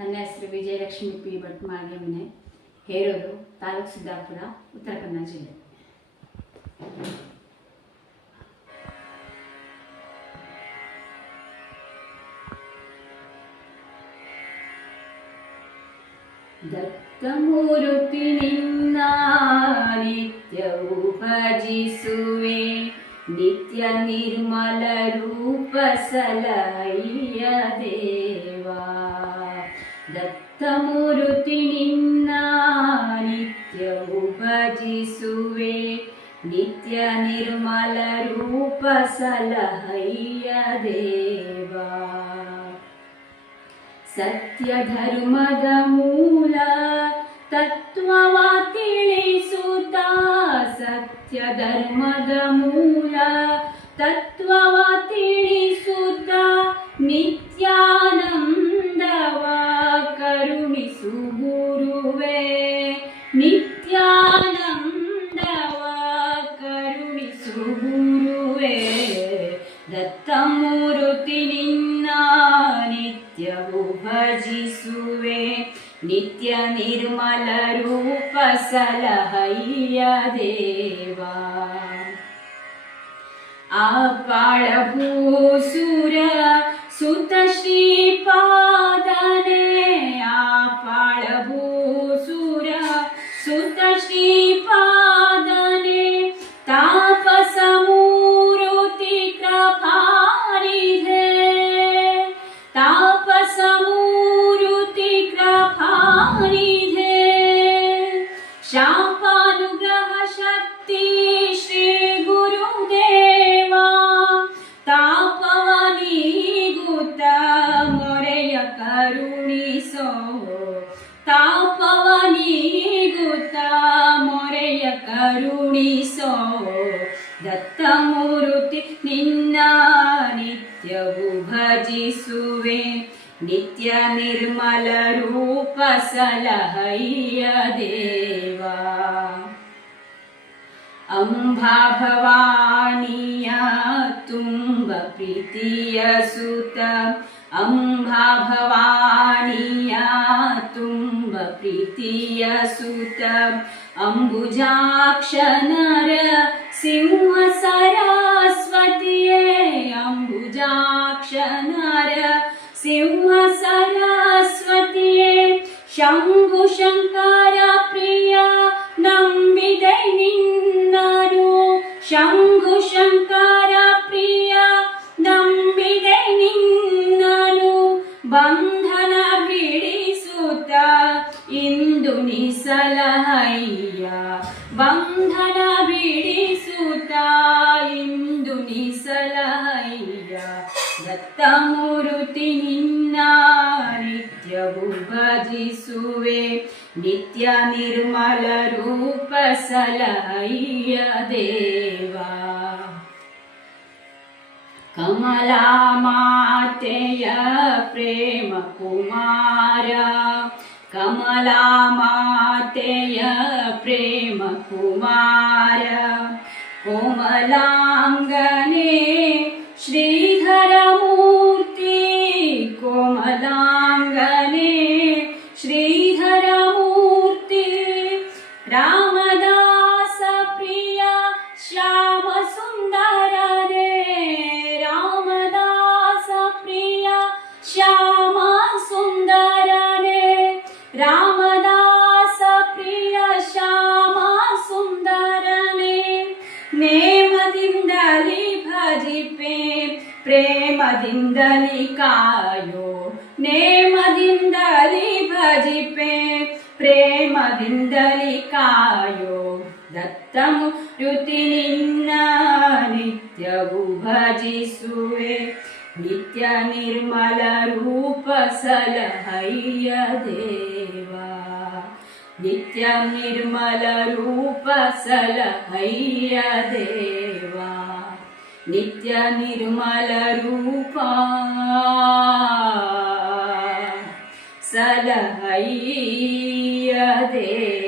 ನನ್ನ ಹೆಸರು ವಿಜಯಲಕ್ಷ್ಮಿ ಪಿ ಭಟ್ ಮಾರ್ಗಮನೆ, ಹೇರೂರು ತಾಲೂಕು ಸಿದ್ದಾಪುರ, ಉತ್ತರ ಕನ್ನಡ ಜಿಲ್ಲೆ. ದತ್ತಮೂರ್ತಿ ನಿನ್ನ ನಿತ್ಯವೂ ಭಜಿಸುವೆ, ನಿತ್ಯ ನಿರ್ಮಲ ರೂಪ ಸಲಹಯ್ಯ ದೇವಾ. ದತ್ತಮೂರ್ತಿ ನಿನ್ನ ನಿತ್ಯವೂ ಭಜಿಸುವೆ, ನಿತ್ಯ ನಿರ್ಮಲ ರೂಪ ಸಲಹಯ್ಯ ದೇವಾ. ಸತ್ಯ ಧರ್ಮದ ಮೂಲ ತತ್ವವ ತಿಳಿಸುತ್ತ, ಸತ್ಯ ಧರ್ಮದ ಮೂಲ ತತ್ವವ ತಿಳಿಸುತ್ತ, ನಿತ್ಯಾನಂದವ ಕರುಣಿಸು ಗುರುವೇ, ನಿತ್ಯಾನಂದವ ಕರುಣಿಸು ಗುರುವೇ. ದತ್ತಮೂರ್ತಿ ನಿನ್ನ ನಿತ್ಯವೂ ಭಜಿಸುವೆ, ನಿತ್ಯ ನಿರ್ಮಲ ರೂಪ ಸಲಹಯ್ಯ ದೇವಾ. ಆಪಾಳ ಭೂಸುರ ಸುತ ಶ್ರೀಪಾದನೆ, ಆಪಾಳ ಭೂಸುರ ಸುತ ಶ್ರೀಪಾದನೆ, ತಾಪಸ ಮೂರುತಿ ಕೃಪಾನಿಧೆ, ತಾಪಸ ಮೂರುತಿ ಕೃಪಾನಿಧೆ. ಶಾಪಾನುಗ್ರಹ ಶಕ್ತಿ ಶ್ರೀ ಗುರುದೇವ, ತಾಪವ ನೀಗುತ್ತ ಮೊರೆಯ ಕರುಣಿಸೋ, ತಾಪವ ನೀಗುತ್ತ ಮೊರೆಯ ಕರುಣಿಸೋ. ದತ್ತಮೂರ್ತಿ ನಿನ್ನ ನಿತ್ಯವೂ ಭಜಿಸುವೆ, ನಿತ್ಯ ನಿರ್ಮಲ ರೂಪ ಸಲಹಯ್ಯ ದೇವಾ. ಅಂಬಾಭವಾನಿಯ ತುಂಬ ಪ್ರೀತಿಯ ಸುತ, ಅಂಬಾಭವಾನಿಯ ತುಂಬ ಪ್ರೀತಿಯ ಸುತ, ಅಂಬುಜಾಕ್ಷನರ ಸಿಂಹ ಸರಸ್ವತಿಯೇ, ಅಂಬುಜಾಕ್ಷನರ ಸಿಂಹ ಸರಸ್ವತಿಯೇ. ಶಂಭು ಶಂಕರ ಪ್ರಿಯ ನಂಬಿದೆ ನಿನ್ನನು, ಶಂಭು ಶಂಕರ ಪ್ರಿಯ ನಂಬಿದೆ ನಿನ್ನನು. ಬಂಧನ ಬಿಡಿಸುತ್ತ ಇಂದು ನೀ ಸಲಹಯ್ಯ, ಬಂಧನ ಬಿಡಿಸುತ್ತ ಇಂದು ನೀ ಸಲಹಯ್ಯ. ದತ್ತಮೂರ್ತಿ ನಿನ್ನ ನಿತ್ಯವೂ ಭಜಿಸುವೆ, ನಿತ್ಯ ನಿರ್ಮಲ ರೂಪ ಸಲಹಯ್ಯ ದೇವಾ. ಕಮಲಾ ಮಾತೆಯ ಪ್ರೇಮ ಕುಮಾರ, ಕಮಲಾ ಮಾತೆಯ ಪ್ರೇಮ ಕುಮಾರ. ಕೋಮಲಾಂಗನೆ ಶ್ರೀಧರ ಮೂರ್ತಿ, ಕೋಮಲಾಂಗನೆ ಶ್ರೀಧರ ಮೂರ್ತಿ. ರಾಮದಾಸ ಪ್ರಿಯ ಶ್ಯಾಮ ಸುಂದರನೇ, ರಾಮದಾಸ ಪ್ರಿಯ ಶ್ಯಾಮ ಸುಂದರನೇ, ರಾಮದಾಸ ಪ್ರಿಯ ಶ್ಯಾಮ ಸುಂದರನೇ. ನೇಮದಿಂದಲಿ ಭಜಿಪೆ ಪ್ರೇಮದಿಂದಲಿ ಕಾಯೋ, ನೇಮದಿಂದಲಿ ಭಜಿಪೆ ಪ್ರೇಮದಿಂದಲಿ ಕಾಯೋ. ದತ್ತಮೂರ್ತಿ ನಿನ್ನ ನಿತ್ಯವೂ ಭಜಿಸುವೆ, ನಿತ್ಯ ನಿರ್ಮಲ ರೂಪ ಸಲಹಯ್ಯ ದೇವಾ. ನಿತ್ಯ ನಿರ್ಮಲ ರೂಪ ಸಲಹಯ್ಯ ದೇವಾ, ನಿತ್ಯ ನಿರ್ಮಲ ರೂಪ ಸಲಹಯ್ಯ ದೇವಾ.